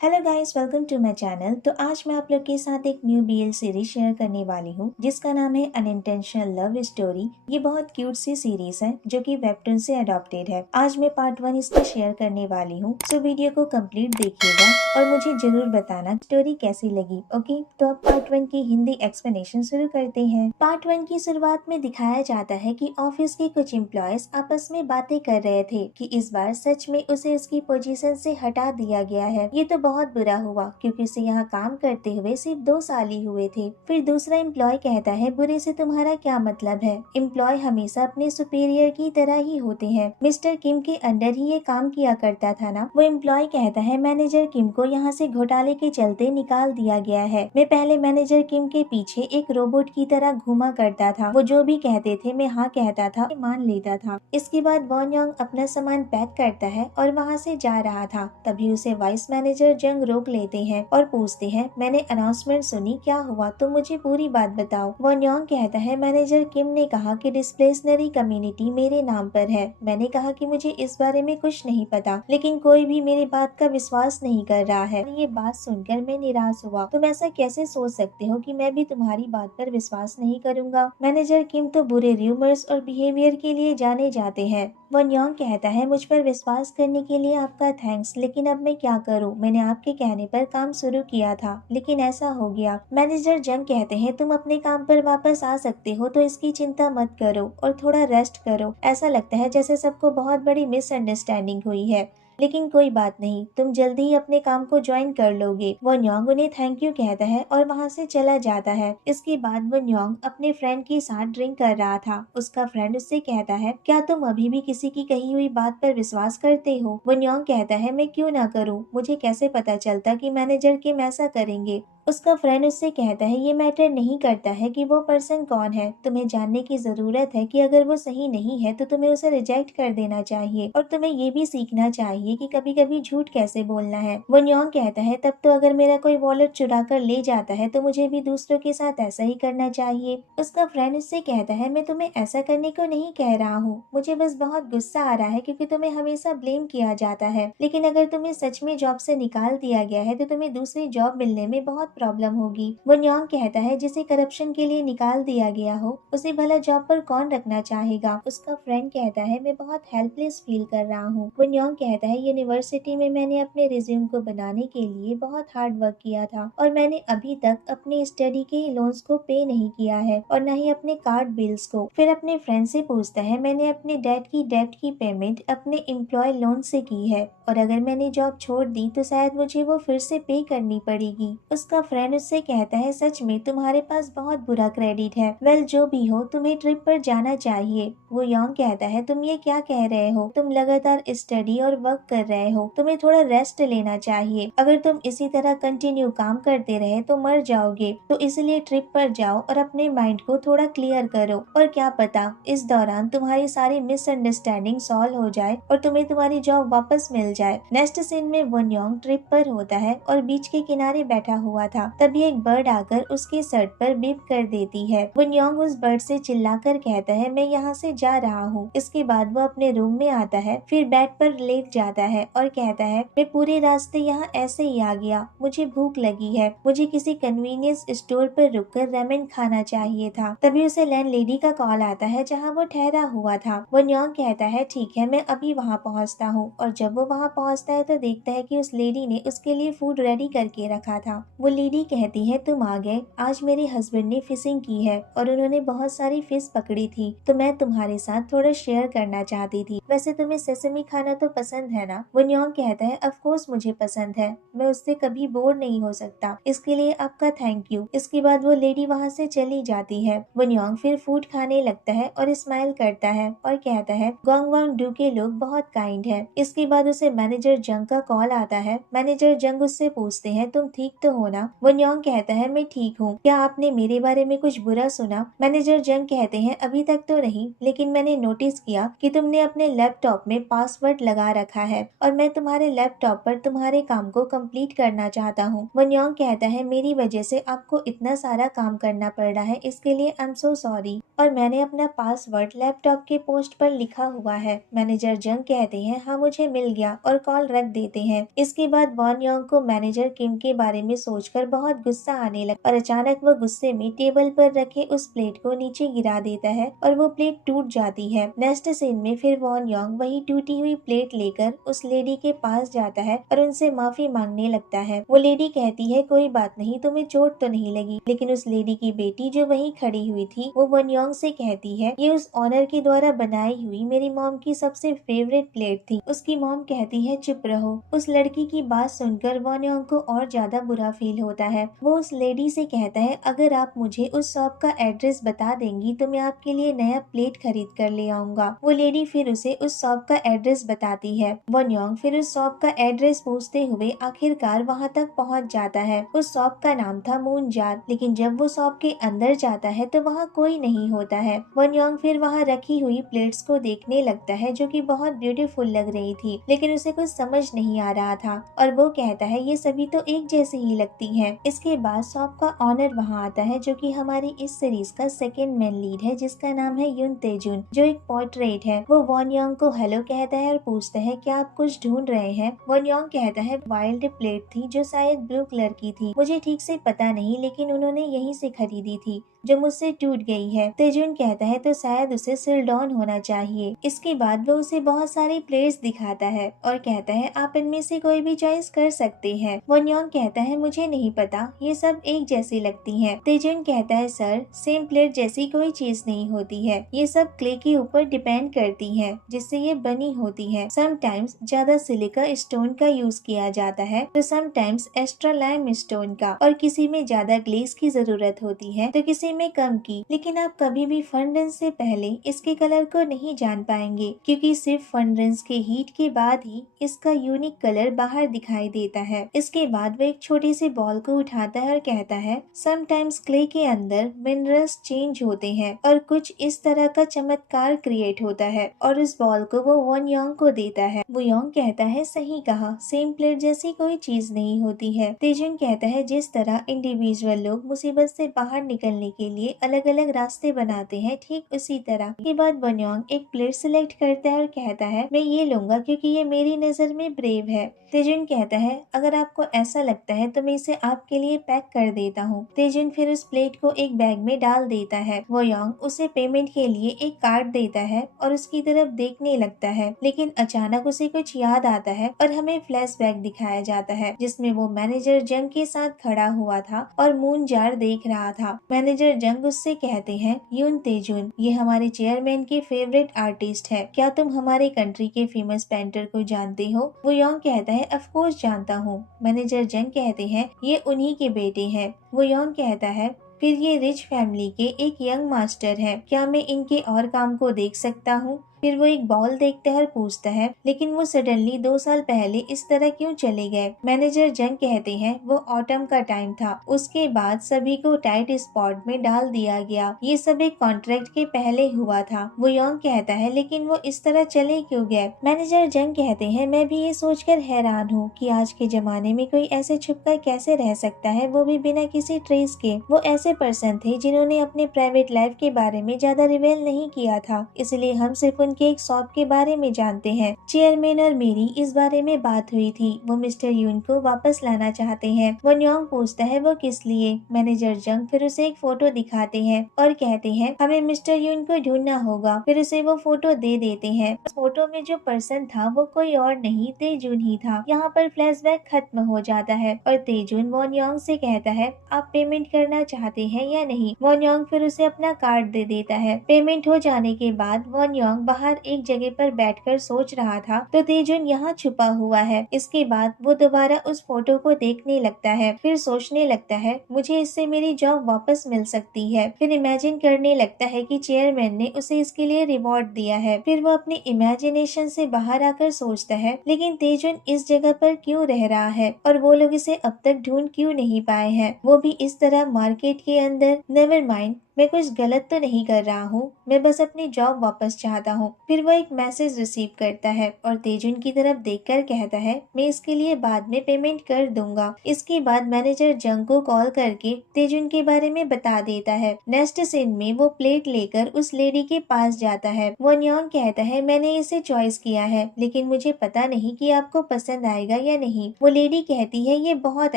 Hello guys, welcome to my channel. तो आज मैं आप लोग के साथ एक न्यू बीएल सीरीज शेयर करने वाली हूँ जिसका नाम है अनइंटेंशनल लव स्टोरी। ये बहुत क्यूट सी सीरीज है जो कि वेबटून से अडॉप्टेड है। आज मैं पार्ट 1 इसका शेयर करने वाली हूँ, सो वीडियो को कंप्लीट देखिएगा और मुझे जरूर बताना स्टोरी कैसी लगी। ओके, तो अब पार्ट 1 की हिंदी एक्सप्लेनेशन शुरू करते हैं। पार्ट 1 की शुरुआत में दिखाया जाता है कि ऑफिस के कुछ एम्प्लॉयज आपस में बातें कर रहे थे कि इस बार सच में उसे उसकी पोजीशन से हटा दिया गया है। ये तो बहुत बुरा हुआ क्योंकि उसे यहाँ काम करते हुए सिर्फ 2 साल ही हुए थे। फिर दूसरा एम्प्लॉय कहता है, बुरे से तुम्हारा क्या मतलब है? एम्प्लॉय हमेशा अपने सुपीरियर की तरह ही होते हैं। मिस्टर किम के अंडर ही ये काम किया करता था ना। वो एम्प्लॉय कहता है, मैनेजर किम को यहाँ से घोटाले के चलते निकाल दिया गया है। मैं पहले मैनेजर किम के पीछे एक रोबोट की तरह घूमा करता था। वो जो भी कहते थे मैं हाँ कहता था, मान लेता था। इसके बाद वॉन योंग अपना सामान पैक करता है और वहाँ से जा रहा था। तभी उसे वाइस मैनेजर जंग रोक लेते हैं और पूछते हैं, मैंने अनाउंसमेंट सुनी, क्या हुआ? तुम मुझे पूरी बात बताओ। वॉन योंग कहता है, मैनेजर किम ने कहा कि डिस्प्लेसनरी कम्युनिटी मेरे नाम पर है। मैंने कहा कि मुझे इस बारे में कुछ नहीं पता, लेकिन कोई भी मेरी बात का विश्वास नहीं कर रहा है। ये बात सुनकर मैं निराश हुआ। तुम ऐसा कैसे सोच सकते हो कि मैं भी तुम्हारी बात पर विश्वास नहीं करूंगा? मैनेजर किम तो बुरे र्यूमर्स और बिहेवियर के लिए जाने जाते हैं। वॉन योंग कहता है, मुझ पर विश्वास करने के लिए आपका थैंक्स, लेकिन अब मैं क्या करूं? मैंने आपके कहने पर काम शुरू किया था, लेकिन ऐसा हो गया। मैनेजर जंग कहते हैं, तुम अपने काम पर वापस आ सकते हो तो इसकी चिंता मत करो और थोड़ा रेस्ट करो। ऐसा लगता है जैसे सबको बहुत बड़ी मिसअंडरस्टैंडिंग हुई है, लेकिन कोई बात नहीं, तुम जल्दी ही अपने काम को ज्वाइन कर लोगे। वो न्योंग उन्हें थैंक यू कहता है और वहाँ से चला जाता है। इसके बाद वो न्योंग अपने फ्रेंड के साथ ड्रिंक कर रहा था। उसका फ्रेंड उससे कहता है, क्या तुम अभी भी किसी की कही हुई बात पर विश्वास करते हो? वो न्योंग कहता है, मैं क्यों ना करूँ, मुझे कैसे पता चलता कि मैनेजर किम ऐसा करेंगे? उसका फ्रेंड उससे कहता है, ये मैटर नहीं करता है कि वो पर्सन कौन है, तुम्हें जानने की जरूरत है कि अगर वो सही नहीं है तो तुम्हें उसे रिजेक्ट कर देना चाहिए और तुम्हें ये भी सीखना चाहिए कि कभी कभी झूठ कैसे बोलना है। वो न्योंग कहता है, तब तो अगर मेरा कोई वॉलेट चुरा कर ले जाता है तो मुझे भी दूसरों के साथ ऐसा ही करना चाहिए। उसका फ्रेंड उससे कहता है, मैं तुम्हें ऐसा करने को नहीं कह रहा हूँ, मुझे बस बहुत गुस्सा आ रहा है क्योंकि तुम्हें हमेशा ब्लेम किया जाता है, लेकिन अगर तुम्हें सच में जॉब से निकाल दिया गया है तो तुम्हें दूसरी जॉब मिलने में बहुत प्रॉब्लम होगी। वो न्योंग कहता है, जिसे करप्शन के लिए निकाल दिया गया हो उसे भला जॉब पर कौन रखना चाहेगा? उसका फ्रेंड कहता है, मैं बहुत हेल्पलेस फील कर रहा हूँ। वो न्योंग कहता है, यूनिवर्सिटी में मैंने अपने रिज्यूम को बनाने के लिए बहुत हार्ड वर्क किया था और मैंने अभी तक अपने स्टडी के लोन्स को पे नहीं किया है और न ही अपने कार्ड बिल्स को। फिर अपने फ्रेंड से पूछता है, मैंने अपने डैड की डेट की पेमेंट अपने एम्प्लॉय लोन से की है और अगर मैंने जॉब छोड़ दी तो शायद मुझे वो फिर से पे करनी पड़ेगी। उसका फ्रेंड उससे कहता है, सच में तुम्हारे पास बहुत बुरा क्रेडिट है। वेल, जो भी हो, तुम्हें ट्रिप पर जाना चाहिए। वो योंग कहता है, तुम ये क्या कह रहे हो? तुम लगातार स्टडी और वर्क कर रहे हो, तुम्हें थोड़ा रेस्ट लेना चाहिए। अगर तुम इसी तरह कंटिन्यू काम करते रहे तो मर जाओगे, तो इसलिए ट्रिप पर जाओ और अपने माइंड को थोड़ा क्लियर करो और क्या पता इस दौरान तुम्हारी सारी मिसअंडरस्टैंडिंग सॉल्व हो जाए और तुम्हें तुम्हारी जॉब वापस मिल जाए। नेक्स्ट सीन में वन योंग ट्रिप पर होता है और बीच के किनारे बैठा हुआ था। तभी एक बर्ड आकर उसके शर्ट पर बीप कर देती है। वन योंग उस बर्ड से चिल्लाकर कहता है, मैं यहाँ से जा रहा हूँ। इसके बाद वो अपने रूम में आता है, फिर बेड पर लेट जाता है और कहता है, मैं पूरे रास्ते यहाँ ऐसे ही आ गया, मुझे भूख लगी है, मुझे किसी कन्वीनियंस स्टोर पर रुककर रेमन खाना चाहिए था। तभी उसे लैंडलेडी का कॉल आता है जहाँ वो ठहरा हुआ था। वो न्योंग कहता है, ठीक है, मैं अभी वहाँ पहुँचता हूँ। और जब वो वहाँ पहुँचता है तो देखता है कि उस लेडी ने उसके लिए फूड रेडी करके रखा था। वो लेडी कहती है, तुम आ गए, आज मेरे हस्बैंड ने फिशिंग की है और उन्होंने बहुत सारी फिश पकड़ी थी, तो मैं तुम्हारे साथ थोड़ा शेयर करना चाहती थी। वैसे तुम्हें सेसमी खाना तो पसंद है ना? वो न्योंग कहता है, ऑफ कोर्स मुझे पसंद है, मैं उससे कभी बोर नहीं हो सकता, इसके लिए आपका थैंक यू। इसके बाद वो लेडी वहाँ से चली जाती है। वो न्योंग फिर फूड खाने लगता है और स्माइल करता है और कहता है, गोंग वांग डू के लोग बहुत काइंड है। इसके बाद उसे मैनेजर जंग का कॉल आता है। मैनेजर जंग उससे पूछते हैं, तुम ठीक तो हो ना? वो न्योंग कहता है, मैं ठीक हूँ, क्या आपने मेरे बारे में कुछ बुरा सुना? मैनेजर जंग कहते हैं, अभी तक तो नहीं, लेकिन मैंने नोटिस किया कि तुमने अपने लैपटॉप में पासवर्ड लगा रखा है। है और मैं तुम्हारे लैपटॉप पर तुम्हारे काम को कंप्लीट करना चाहता हूँ। वन योंग कहता है मेरी वजह से आपको इतना सारा काम करना पड़ रहा है, इसके लिए आई एम सो सॉरी, और मैंने अपना पासवर्ड लैपटॉप के पोस्ट पर लिखा हुआ है। मैनेजर जंग कहते हैं हाँ मुझे मिल गया और कॉल रख देते हैं। इसके बाद वॉन योंग को मैनेजर किम के बारे में सोचकर बहुत गुस्सा आने लगा और अचानक वो गुस्से में टेबल पर रखे उस प्लेट को नीचे गिरा देता है और वो प्लेट टूट जाती है। नेक्स्ट सीन में फिर वॉन योंग वही टूटी हुई प्लेट लेकर उस लेडी के पास जाता है और उनसे माफी मांगने लगता है। वो लेडी कहती है कोई बात नहीं, तुम्हें चोट तो नहीं लगी, लेकिन उस लेडी की बेटी जो वहीं खड़ी हुई थी वो वन योंग से कहती है ये उस ऑनर के द्वारा बनाई हुई मेरी मॉम की सबसे फेवरेट प्लेट थी। उसकी मॉम कहती है चुप रहो। उस लड़की की बात सुनकर वॉन योंग को और ज्यादा बुरा फील होता है। वो उस लेडी से कहता है अगर आप मुझे उस शॉप का एड्रेस बता देंगी तो मैं आपके लिए नया प्लेट खरीद कर ले आऊंगा। वो लेडी फिर उसे उस शॉप का एड्रेस बताती है। वन योंग फिर उस शॉप का एड्रेस पूछते हुए आखिरकार वहाँ तक पहुँच जाता है। उस शॉप का नाम था मून जार, लेकिन जब वो शॉप के अंदर जाता है तो वहाँ कोई नहीं होता है। वन योंग फिर वहाँ रखी हुई प्लेट्स को देखने लगता है जो कि बहुत ब्यूटीफुल लग रही थी, लेकिन उसे कुछ समझ नहीं आ रहा था और वो कहता है ये सभी तो एक जैसी ही लगती हैं। इसके बाद शॉप का ऑनर वहाँ आता है जो कि हमारी इस सीरीज का सेकंड मेन लीड है, जिसका नाम है युन तेजुन, जो एक पोर्ट्रेट है। वो वॉन योंग को हेलो कहता है और पूछता है क्या आप कुछ ढूंढ रहे हैं। वॉन योंग कहता है वाइल्ड प्लेट थी जो शायद ब्लू कलर की थी, मुझे ठीक से पता नहीं, लेकिन उन्होंने यहीं से खरीदी थी जो मुझसे टूट गई है। तेजुन कहता है तो शायद उसे सिल्डॉन होना चाहिए। इसके बाद वो उसे बहुत सारी प्लेट्स दिखाता है और कहता है आप इनमें से कोई भी चॉइस कर सकते हैं। वन योंग कहता है मुझे नहीं पता, ये सब एक जैसी लगती हैं। तेजुन कहता है सर सेम प्लेट जैसी कोई चीज नहीं होती है, ये सब क्ले के ऊपर डिपेंड करती है जिससे ये बनी होती है। समटाइम्स ज्यादा सिलिका स्टोन का यूज किया जाता है तो समटाइम्स एक्स्ट्रा लाइम स्टोन का, और किसी में ज्यादा ग्लेस की जरूरत होती है तो किसी में कम की। लेकिन आप कभी भी फंडेंस से पहले इसके कलर को नहीं जान पाएंगे, क्योंकि सिर्फ फंडेंस के हीट के बाद ही इसका यूनिक कलर बाहर दिखाई देता है। इसके बाद वो एक छोटी सी बॉल को उठाता है और कहता है समटाइम्स क्ले के अंदर मिनरल्स चेंज होते हैं और कुछ इस तरह का चमत्कार क्रिएट होता है, और उस बॉल को वो वन योंग को देता है। वो योंग कहता है सही कहा, सेम प्लेट जैसी कोई चीज नहीं होती है। तेजुन कहता है जिस तरह इंडिविजुअल लोग मुसीबत से बाहर निकलने के लिए अलग अलग रास्ते बनाते हैं, ठीक उसी तरह। के बाद वन योंग एक प्लेट सिलेक्ट करता है और कहता है मैं ये लूंगा क्योंकि ये मेरी नजर में ब्रेव है। तेजुन कहता है अगर आपको ऐसा लगता है तो मैं इसे आपके लिए पैक कर देता हूँ। तेजुन फिर उस प्लेट को एक बैग में डाल देता है। वो योंग उसे पेमेंट के लिए एक कार्ड देता है और उसकी तरफ देखने लगता है, लेकिन अचानक उसे कुछ याद आता है और हमें फ्लैशबैक दिखाया जाता है जिसमें वो मैनेजर जंग के साथ खड़ा हुआ था और मून जार देख रहा था। मैनेजर जंग उससे कहते हैं युन तेजुन ये हमारे चेयरमैन के फेवरेट आर्टिस्ट है, क्या तुम हमारे कंट्री के फेमस पेंटर को जानते हो। वो योंग कहता है ऑफ कोर्स जानता हूँ। मैनेजर जंग कहते हैं ये उन्हीं के बेटे हैं। वो योंग कहता है फिर ये रिच फैमिली के एक यंग मास्टर है, क्या मैं इनके और काम को देख सकता हूँ। फिर वो एक बॉल देखता है और पूछता है लेकिन वो सडनली 2 साल पहले इस तरह क्यों चले गए। मैनेजर जंग कहते हैं वो ऑटम का टाइम था, उसके बाद सभी को टाइट स्पॉट में डाल दिया गया, ये सब एक कॉन्ट्रैक्ट के पहले हुआ था। वो योंग कहता है लेकिन वो इस तरह चले क्यों गए। मैनेजर जंग कहते हैं मैं भी ये सोचकर हैरान हूँ कि आज के जमाने में कोई ऐसे छुपकर कैसे रह सकता है, वो भी बिना किसी ट्रेस के। वो ऐसे पर्सन थे जिन्होंने अपने प्राइवेट लाइफ के बारे में ज्यादा रिवेल नहीं किया था, इसलिए हम सिर्फ उनके एक शॉप के बारे में जानते हैं। चेयरमैन और मेरी इस बारे में बात हुई थी, वो मिस्टर यून को वापस लाना चाहते हैं। वन योंग पूछता है वो किस लिए। मैनेजर जंग फिर उसे एक फोटो दिखाते हैं और कहते हैं हमें मिस्टर यून को ढूंढना होगा। फिर उसे वो फोटो दे देते हैं। उस फोटो में जो पर्सन था वो कोई और नहीं तेजुन ही था। यहाँ पर फ्लैशबैक खत्म हो जाता है और तेजुन वॉन योंग से कहता है आप पेमेंट करना चाहते हैं या नहीं। वॉन योंग फिर उसे अपना कार्ड दे देता है। पेमेंट हो जाने के बाद वॉन योंग बाहर एक जगह पर बैठकर सोच रहा था तो तेजुन यहाँ छुपा हुआ है। इसके बाद वो दोबारा उस फोटो को देखने लगता है, फिर सोचने लगता है मुझे इससे मेरी जॉब वापस मिल सकती है। फिर इमेजिन करने लगता है कि चेयरमैन ने उसे इसके लिए रिवॉर्ड दिया है। फिर वो अपनी इमेजिनेशन से बाहर आकर सोचता है लेकिन तेजुन इस जगह पर क्यों रह रहा है और वो लोग इसे अब तक ढूंढ क्यों नहीं पाए हैं, वो भी इस तरह मार्केट के अंदर। नेवर माइंड, मैं कुछ गलत तो नहीं कर रहा हूँ, मैं बस अपनी जॉब वापस चाहता हूँ। फिर वो एक मैसेज रिसीव करता है और तेजुन की तरफ देखकर कहता है, मैं इसके लिए बाद में पेमेंट कर दूंगा। इसके बाद मैनेजर जंग को कॉल करके तेजुन के बारे में बता देता है। नेक्स्ट सीन में वो प्लेट लेकर उस लेडी के पास जाता है। वॉन योंग कहता है, मैंने इसे चॉइस किया है, लेकिन मुझे पता नहीं कि आपको पसंद आएगा या नहीं। वो लेडी कहती है, ये बहुत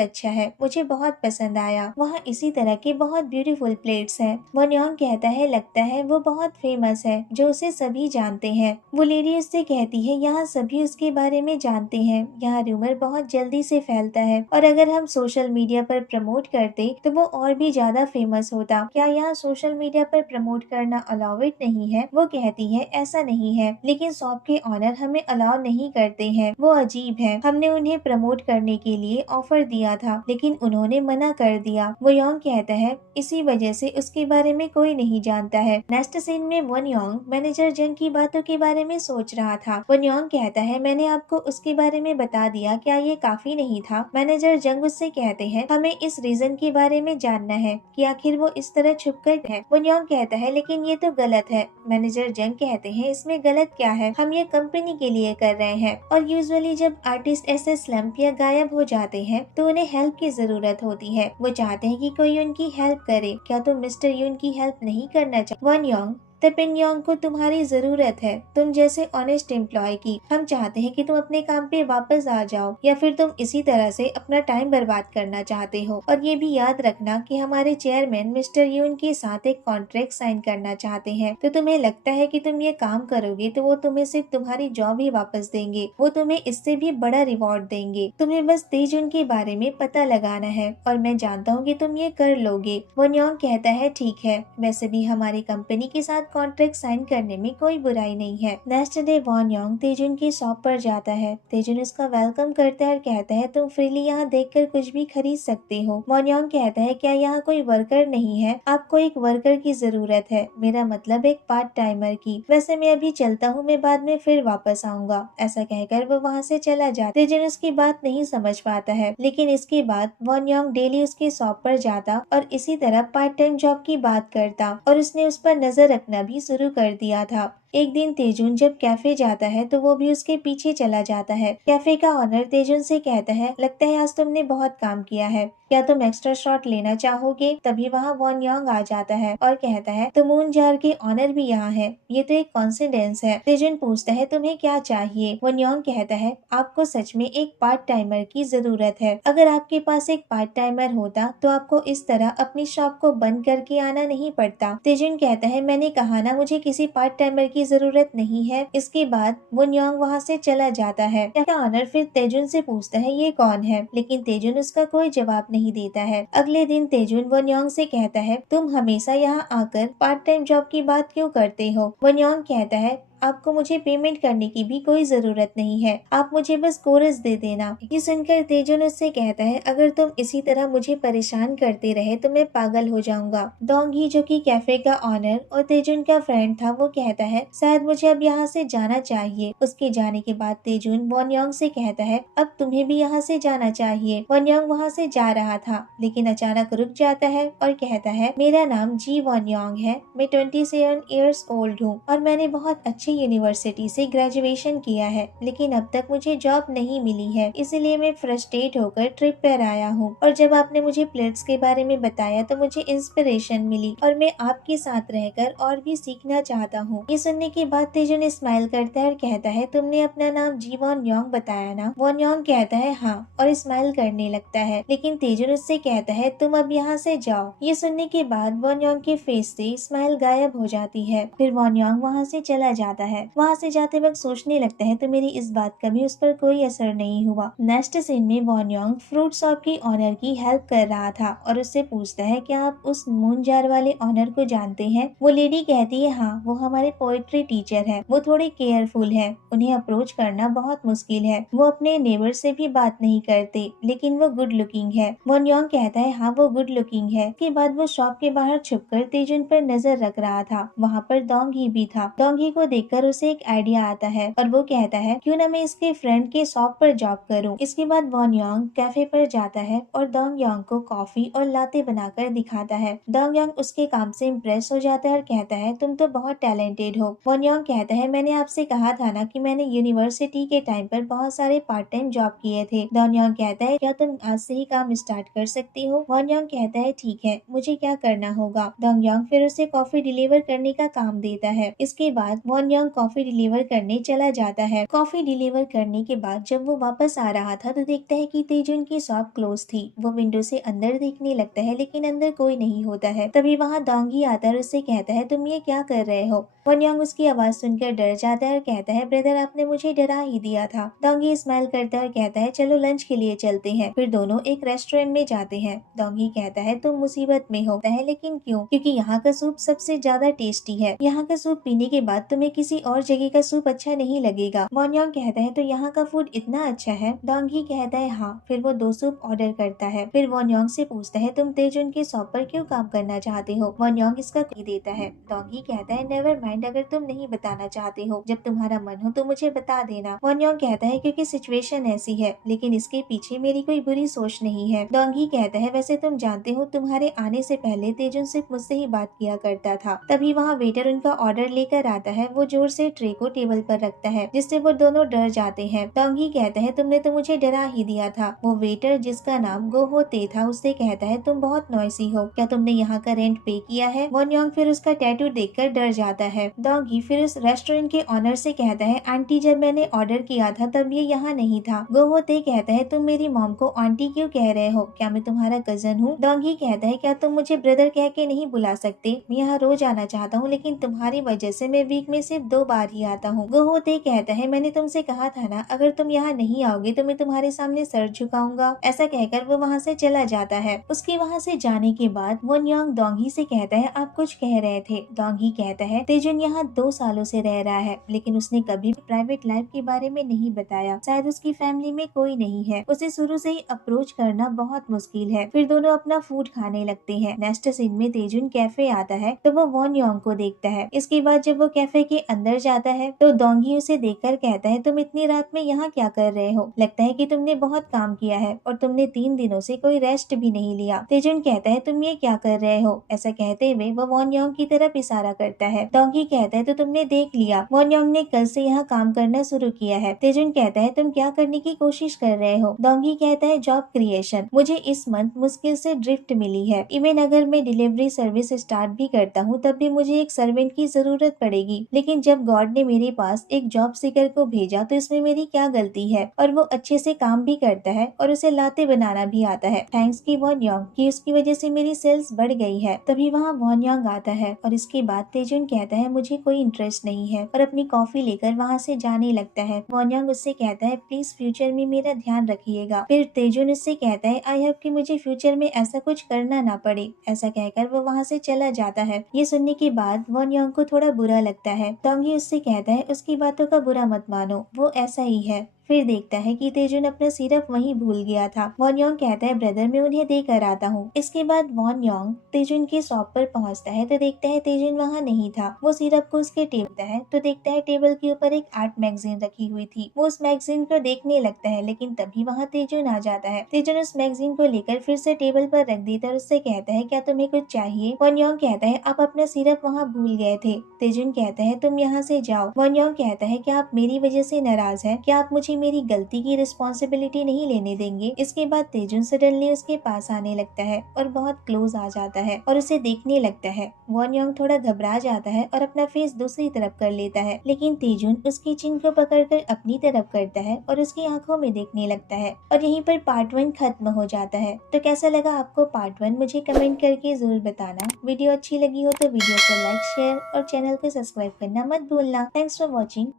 अच्छा है, मुझे बहुत पसंद आया। वहाँ इसी तरह के बहुत ब्यूटीफुल प्लेट्स हैं। वॉन योंग कहता है, लगता है वो बहुत फेमस है, जो उसे सभी जानते हैं। वो लेडी उससे कहती है, यहाँ सभी उसके बारे में जानते हैं, यहाँ रूमर बहुत जल्दी से फैलता है और अगर हम सोशल मीडिया पर प्रमोट करते तो वो और भी ज्यादा फेमस होता। क्या यहाँ सोशल मीडिया पर प्रमोट करना अलाउड नहीं है? वो कहती है, ऐसा नहीं है, लेकिन शॉप के ऑनर हमें अलाउ नहीं करते हैं, वो अजीब है। हमने उन्हें प्रमोट करने के लिए ऑफर दिया था, लेकिन उन्होंने मना कर दिया। वो योंग कहता है, इसी वजह से उसके बारे में कोई नहीं जानता है। नेक्स्ट सीन में वॉन योंग मैनेजर जंग की बातों के बारे में सोच रहा था। वॉन योंग कहता है, मैंने आपको उसके बारे में बता दिया, क्या ये काफी नहीं था? मैनेजर जंग उससे कहते हैं, हमें इस रीजन के बारे में जानना है कि आखिर वो इस तरह छुप कर है। वॉन योंग कहता है, लेकिन ये तो गलत है। मैनेजर जंग कहते हैं, इसमें गलत क्या है, हम ये कंपनी के लिए कर रहे हैं और यूजुअली जब आर्टिस्ट ऐसे स्लम्प या गायब हो जाते हैं तो उन्हें हेल्प की जरूरत होती है। वो चाहते हैं कि कोई उनकी हेल्प करे। क्या तुम मिस्टर यून की हेल्प नहीं करना चाहते? वॉन योंग, तपिन योंग को तुम्हारी जरूरत है, तुम जैसे ऑनेस्ट एम्प्लॉय की। हम चाहते हैं कि तुम अपने काम पे वापस आ जाओ, या फिर तुम इसी तरह से अपना टाइम बर्बाद करना चाहते हो। और ये भी याद रखना कि हमारे चेयरमैन मिस्टर यून के साथ एक कॉन्ट्रैक्ट साइन करना चाहते हैं, तो तुम्हें लगता है कि तुम ये काम करोगे तो वो तुम्हें सिर्फ तुम्हारी जॉब ही वापस देंगे, वो तुम्हें इससे भी बड़ा रिवॉर्ड देंगे। तुम्हें बस तेजुन के बारे में पता लगाना है और मैं जानता हूँ कि तुम ये कर लोगे। वॉन योंग कहता है, ठीक है, वैसे भी हमारी कंपनी के साथ कॉन्ट्रैक्ट साइन करने में कोई बुराई नहीं है। नेक्स्ट डे वॉन योंग तेजुन की शॉप पर जाता है। तेजुन उसका वेलकम करता है और कहता है, तुम फ्रीली यहाँ देखकर कुछ भी खरीद सकते हो। वॉन योंग कहता है, क्या यहाँ कोई वर्कर नहीं है? आपको एक वर्कर की जरूरत है, मेरा मतलब एक पार्ट टाइमर की। वैसे मैं अभी चलता हूँ, मैं बाद में फिर वापस आऊंगा। ऐसा कहकर वो वहाँ से चला जाता। तेजुन उसकी बात नहीं समझ पाता है, लेकिन इसके बाद वॉन योंग डेली उसके शॉप पर जाता और इसी तरह पार्ट टाइम जॉब की बात करता और उसने उस पर नजर रखना भी शुरू कर दिया था। एक दिन तेजुन जब कैफे जाता है तो वो भी उसके पीछे चला जाता है। कैफे का ऑनर तेजुन से कहता है, लगता है आज तुमने बहुत काम किया है, क्या तुम एक्स्ट्रा शॉट लेना चाहोगे? तभी वहाँ वॉन योंग आ जाता है और कहता है, तो मून जार के ऑनर भी यहाँ है, ये तो एक कॉन्सिडेंस है। तेजुन पूछता है, तुम्हें क्या चाहिए? वॉन योंग कहता है, आपको सच में एक पार्ट टाइमर की जरूरत है। अगर आपके पास एक पार्ट टाइमर होता तो आपको इस तरह अपनी शॉप को बंद करके आना नहीं पड़ता। तेजुन कहता है, मैंने कहा ना, मुझे किसी पार्ट टाइमर की जरूरत नहीं है। इसके बाद वॉन योंग वहाँ से चला जाता है। ऑनर फिर तेजुन से पूछता है, ये कौन है? लेकिन तेजुन उसका कोई जवाब नहीं देता है। अगले दिन तेजुन वॉन योंग से कहता है, तुम हमेशा यहाँ आकर पार्ट टाइम जॉब की बात क्यों करते हो? वॉन योंग कहता है, आपको मुझे पेमेंट करने की भी कोई जरूरत नहीं है, आप मुझे बस कोरस दे देना। ये सुनकर तेजुन उससे कहता है, अगर तुम इसी तरह मुझे परेशान करते रहे तो मैं पागल हो जाऊंगा। डोंग ही, जो कि कैफे का ऑनर और तेजुन का फ्रेंड था, वो कहता है, शायद मुझे अब यहाँ से जाना चाहिए। उसके जाने के बाद तेजुन वॉन योंग से कहता है, अब तुम्हें भी यहाँ से जाना चाहिए। वॉन योंग वहाँ से जा रहा था, लेकिन अचानक रुक जाता है और कहता है, मेरा नाम जी वॉन योंग है, मैं 27 ईयर्स ओल्ड हूँ और मैंने बहुत अच्छी यूनिवर्सिटी से ग्रेजुएशन किया है, लेकिन अब तक मुझे जॉब नहीं मिली है, इसलिए मैं फ्रस्ट्रेट होकर ट्रिप पर आया हूँ। और जब आपने मुझे प्लेट्स के बारे में बताया तो मुझे इंस्पिरेशन मिली और मैं आपके साथ रहकर और भी सीखना चाहता हूँ। ये सुनने के बाद तेजुन स्माइल करता है और कहता है, तुमने अपना नाम जी वॉन योंग बताया ना? वॉन योंग कहता है, हाँ, और स्माइल करने लगता है। लेकिन तेजुन उससे कहता है, तुम अब यहाँ से जाओ। ये सुनने के बाद वॉन योंग के फेस से स्माइल गायब हो जाती है। फिर वॉन योंग वहाँ से चला जाता है। वहाँ से जाते वक्त सोचने लगता है तो मेरी इस बात का भी उस पर कोई असर नहीं हुआ। नेक्स्ट सीन में वॉन योंग फ्रूट शॉप की ऑनर की हेल्प कर रहा था और उससे पूछता है, क्या आप उस मून जार वाले ऑनर को जानते हैं? वो लेडी कहती है, हाँ, वो हमारे पोएट्री टीचर है, वो थोड़े केयरफुल है, उन्हें अप्रोच करना बहुत मुश्किल है, वो अपने नेबर से भी बात नहीं करते, लेकिन वो गुड लुकिंग है। वॉन योंग कहता है, हाँ, वो गुड लुकिंग है। के बाद वो शॉप के बाहर छुपकर तेजुन पर नजर रख रहा था। वहाँ पर डोंग ही भी था। डोंग ही को देख देखकर उसे एक आइडिया आता है और वो कहता है क्यों ना मैं इसके फ्रेंड के शॉप पर जॉब करूं। इसके बाद वॉन योंग कैफे पर जाता है और डोंग योंग को कॉफी और लाते बनाकर दिखाता है। डोंग योंग उसके काम से इम्प्रेस हो जाता है और कहता है तुम तो बहुत टैलेंटेड हो। वॉन योंग कहता है मैंने आपसे कहा था ना कि मैंने यूनिवर्सिटी के टाइम पर बहुत सारे पार्ट टाइम जॉब किए थे। डोंग योंग कहता है क्या तुम आज से ही काम स्टार्ट कर सकती हो। वॉन योंग कहता है ठीक है, मुझे क्या करना होगा। डोंग योंग फिर उसे कॉफी डिलीवर करने का काम देता है। इसके बाद वॉन योंग कॉफी डिलीवर करने चला जाता है। कॉफी डिलीवर करने के बाद जब वो वापस आ रहा था तो देखता है कि तेजुन की शॉप क्लोज थी। वो विंडो से अंदर देखने लगता है लेकिन अंदर कोई नहीं होता है। तभी वहाँ डोंगी आता है और उससे कहता है तुम ये क्या कर रहे हो। वॉन योंग उसकी आवाज सुनकर डर जाता है और कहता है ब्रदर आपने मुझे डरा ही दिया था। डोंगी स्माइल करता है और कहता है चलो लंच के लिए चलते हैं। फिर दोनों एक रेस्टोरेंट में जाते हैं। डोंगी कहता है तुम मुसीबत में हो है लेकिन क्यों। क्योंकि यहाँ का सूप सबसे ज्यादा टेस्टी है। यहाँ का सूप पीने के बाद तुम्हें किसी और जगह का सूप अच्छा नहीं लगेगा। वॉन योंग कहता है तो यहाँ का फूड इतना अच्छा है। डोंगी कहता है हाँ। फिर वो 2 सूप ऑर्डर करता है। फिर वॉन योंग से पूछता है तुम तेजुन के शॉप पर क्यों काम करना चाहते हो। वॉन योंग इसका कह देता है। डोंगी कहता है नेवर माइंड, अगर तुम नहीं बताना चाहते हो, जब तुम्हारा मन हो तो मुझे बता देना। वॉन योंग कहता है क्योंकि सिचुएशन ऐसी है, लेकिन इसके पीछे मेरी कोई बुरी सोच नहीं है। डोंगी कहता है वैसे तुम जानते हो तुम्हारे आने से पहले तेजुन सिर्फ मुझसे ही बात किया करता था। तभी वहाँ वेटर उनका ऑर्डर लेकर आता है। वो जोर से ट्रे को टेबल पर रखता है जिससे वो दोनों डर जाते हैं। डोंगी कहता है तुमने तो मुझे डरा ही दिया था। वो वेटर जिसका नाम गोहो ते था उससे कहता है तुम बहुत नॉइसी हो, क्या तुमने यहाँ का रेंट पे किया है। वॉन योंग फिर उसका टैटू देखकर डर जाता है। डोंगी फिर उस रेस्टोरेंट के ऑनर से कहता है आंटी जब मैंने ऑर्डर किया था तब ये यहाँ नहीं था। गोहो ते कहता है तुम मेरी मॉम को आंटी क्यों कह रहे हो, क्या मैं तुम्हारा कजन हूँ। डोंगी कहता है क्या तुम मुझे ब्रदर कह के नहीं बुला सकते, मैं यहाँ रोज आना चाहता हूँ लेकिन तुम्हारी वजह से मैं वीक में सिर्फ 2 बार ही आता हूँ। गोहो ते कहता है मैंने तुमसे कहा था ना अगर तुम यहाँ नहीं आओगे तो मैं तुम्हारे सामने सर झुकाऊंगा। ऐसा कहकर वो वहाँ से चला जाता है। उसके वहाँ से जाने के बाद वॉन योंग डोंगी से कहता है आप कुछ कह रहे थे। डोंगी कहता है तेजुन यहाँ 2 सालों से रह रहा है लेकिन उसने कभी प्राइवेट लाइफ के बारे में नहीं बताया। शायद उसकी फैमिली में कोई नहीं है। उसे शुरू से ही अप्रोच करना बहुत मुश्किल है। फिर दोनों अपना फूड खाने लगते हैं। नेक्स्ट सीन में तेजुन कैफे आता है तो वो वॉन योंग को देखता है। इसके बाद जब वो कैफे के अंदर जाता है तो डोंगी उसे देखकर कहता है तुम इतनी रात में यहाँ क्या कर रहे हो, लगता है कि तुमने बहुत काम किया है और तुमने 3 दिनों से कोई रेस्ट भी नहीं लिया। तेजुन कहता है तुम ये क्या कर रहे हो। ऐसा कहते हुए वो वॉन योंग की तरफ इशारा करता है। डोंगी कहता है तो तुमने देख लिया, वॉन योंग ने कल से यहाँ काम करना शुरू किया है। तेजुन कहता है तुम क्या करने की कोशिश कर रहे हो। डोंगी कहता है जॉब क्रिएशन, मुझे इस मंथ मुश्किल से ड्रिफ्ट मिली है। इवन अगर मैं डिलीवरी सर्विस स्टार्ट भी करता हूँ तब भी मुझे एक सर्वेंट की जरूरत पड़ेगी। लेकिन जब गॉड ने मेरे पास एक जॉब सीकर को भेजा तो इसमें मेरी क्या गलती है। और वो अच्छे से काम भी करता है और उसे लाते बनाना भी आता है। थैंक्स की वॉन योंग की उसकी वजह से मेरी सेल्स बढ़ गई है। तभी वहाँ वॉन योंग आता है और इसके बाद तेजुन कहता है मुझे कोई इंटरेस्ट नहीं है और अपनी कॉफी लेकर वहाँ से जाने लगता है। वॉन योंग उससे कहता है प्लीज फ्यूचर में मेरा ध्यान रखिएगा। फिर तेजुन उससे कहता है आई होप कि मुझे फ्यूचर में ऐसा कुछ करना ना पड़े। ऐसा कहकर वो वहाँ से चला जाता है। ये सुनने के बाद वॉन योंग को थोड़ा बुरा लगता है। डोंगी उससे कहता है उसकी बातों का बुरा मत मानो, वो ऐसा ही है। फिर देखता है कि तेजुन अपना सिरप वहीं भूल गया था। वॉन योंग कहता है ब्रदर मैं उन्हें देकर आता हूँ। इसके बाद वॉन योंग तेजुन के शॉप पर पहुँचता है तो देखता है तेजुन वहाँ नहीं था। वो सिरप को उसके टेबल है तो देखता है टेबल के ऊपर एक आर्ट मैगजीन रखी हुई थी। वो उस मैगजीन को देखने लगता है लेकिन तभी वहाँ तेजुन आ जाता है। तेजुन उस मैगजीन को लेकर फिर से टेबल पर रख देता है और उससे कहता है क्या तुम्हें कुछ चाहिए। वॉन योंग कहता है आप अपना सिरप वहाँ भूल गए थे। तेजुन कहता है तुम यहाँ से जाओ। वॉन योंग कहता है क्या आप मेरी वजह से नाराज है, क्या आप मुझे मेरी गलती की रिस्पॉन्सिबिलिटी नहीं लेने देंगे। इसके बाद तेजुन सडनली उसके पास आने लगता है और बहुत क्लोज आ जाता है और उसे देखने लगता है। वॉन योंग थोड़ा घबरा जाता है और अपना फेस दूसरी तरफ कर लेता है लेकिन तेजुन उसकी चिन को पकड़कर अपनी तरफ करता है और उसकी आंखों में देखने लगता है। और यहीं पर पार्ट 1 खत्म हो जाता है। तो कैसा लगा आपको पार्ट 1 मुझे कमेंट करके जरूर बताना। वीडियो अच्छी लगी हो तो वीडियो को लाइक शेयर और चैनल को सब्सक्राइब करना मत भूलना। Thanks for watching.